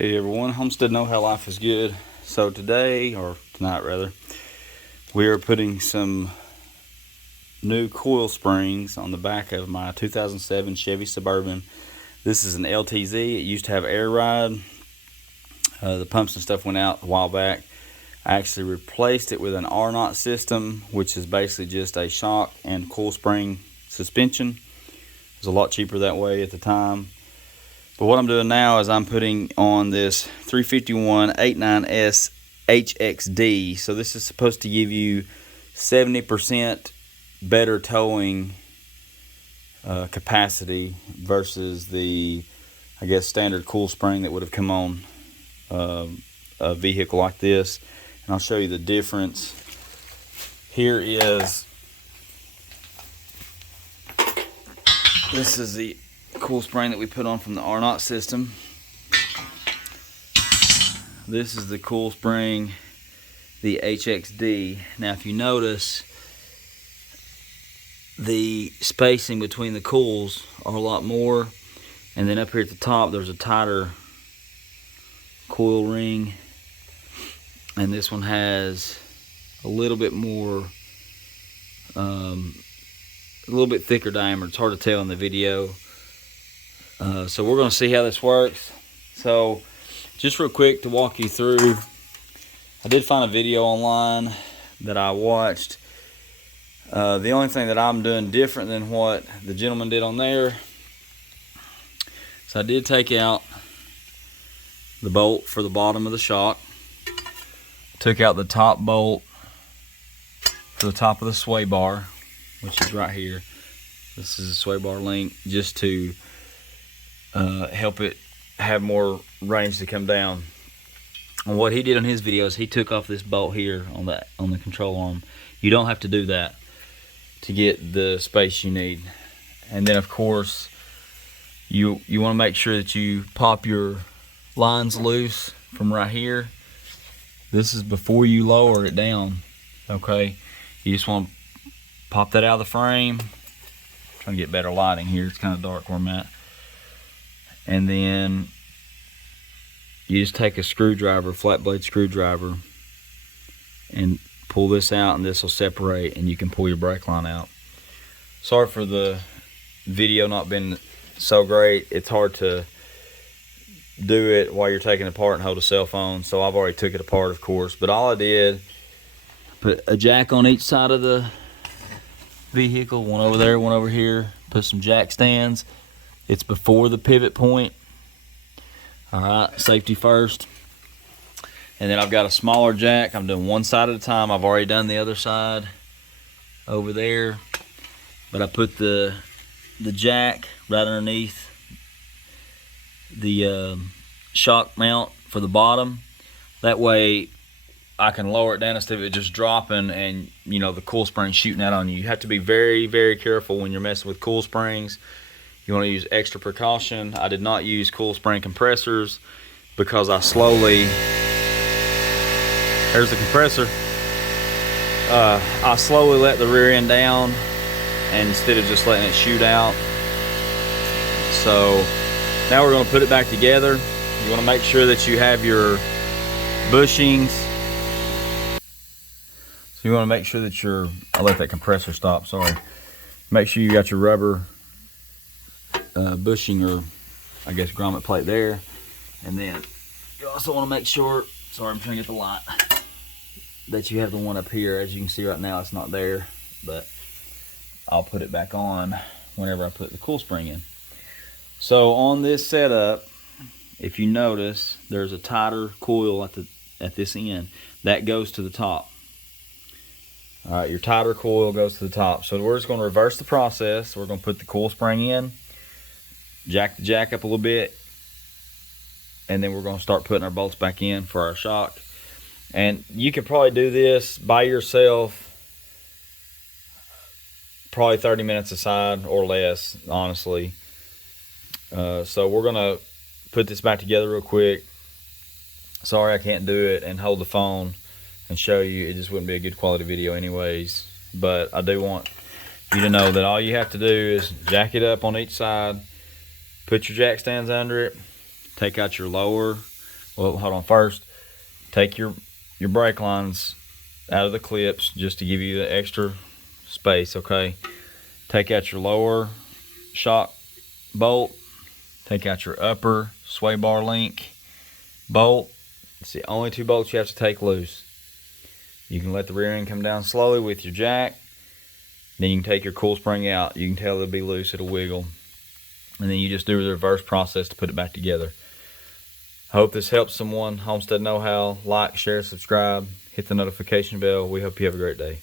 Hey everyone, Homestead Know How Life is Good. So today, or tonight rather, we are putting some new coil springs on the back of my 2007 Chevy Suburban. This is an LTZ. It used to have air ride. The pumps and stuff went out a while back. I actually replaced it with an R-knot system, which is basically just a shock and coil spring suspension. It was a lot cheaper that way at the time. But what I'm doing now is I'm putting on this 351 89S HXD. So this is supposed to give you 70% better towing capacity versus the, I guess, standard coil spring that would have come on a vehicle like this. And I'll show you the difference. Here is, this is the coil spring that we put on from the R-knot system. This is the coil spring, the HXD. Now if you notice, the spacing between the coils are a lot more, and then up here at the top there's a tighter coil ring, and this one has a little bit more, a little bit thicker diameter. It's hard to tell in the video. So we're going to see how this works. So just real quick to walk you through, I did find a video online that I watched. The only thing that I'm doing different than what the gentleman did on there, so I did take out the bolt for the bottom of the shock, took out the top bolt for the top of the sway bar, which is right here. This is a sway bar link just to help it have more range to come down. And what he did on his video is he took off this bolt here on the control arm. You don't have to do that to get the space you need. And then of course you want to make sure that you pop your lines loose from right here. This is before you lower it down. Okay, you just want to pop that out of the frame. I'm trying to get better lighting here, it's kind of dark where I'm at. And then you just take a screwdriver, flat blade screwdriver, and pull this out, and this will separate and you can pull your brake line out. Sorry for the video not being so great. It's hard to do it while you're taking it apart and hold a cell phone, so I've already took it apart of course. But all I did, put a jack on each side of the vehicle, one over there, one over here, put some jack stands. It's before the pivot point. Alright, safety first. And then I've got a smaller jack. I'm doing one side at a time. I've already done the other side over there. But I put the jack right underneath the shock mount for the bottom. That way I can lower it down instead of it just dropping and the coil spring shooting out on you. You have to be very, very careful when you're messing with coil springs. You want to use extra precaution. I did not use coil spring compressors because I slowly, there's the compressor. I slowly let the rear end down and instead of just letting it shoot out. So now we're going to put it back together. You want to make sure that you have your bushings. So you want to make sure that I'll let that compressor stop, sorry. Make sure you got your rubber bushing, or I guess grommet plate there. And then you also want to make sure, sorry I'm trying to get the light, that you have the one up here. As you can see right now it's not there, but I'll put it back on whenever I put the coil spring in. So on this setup, if you notice, there's a tighter coil at this end that goes to the top. Alright, your tighter coil goes to the top. So we're just going to reverse the process. We're going to put the coil spring in, jack the jack up a little bit, and then we're going to start putting our bolts back in for our shock. And you could probably do this by yourself, probably 30 minutes aside or less, honestly. So we're going to put this back together real quick. Sorry I can't do it and hold the phone and show you. It just wouldn't be a good quality video anyways. But I do want you to know that all you have to do is jack it up on each side, put your jack stands under it, take out your lower Well, hold on. First, take your brake lines out of the clips just to give you the extra space, okay? Take out your lower shock bolt. Take out your upper sway bar link bolt. It's the only 2 bolts you have to take loose. You can let the rear end come down slowly with your jack. Then you can take your coil spring out. You can tell it'll be loose, it'll wiggle. And then you just do the reverse process to put it back together. Hope this helps someone. Homestead Know How. Like, share, subscribe, hit the notification bell. We hope you have a great day.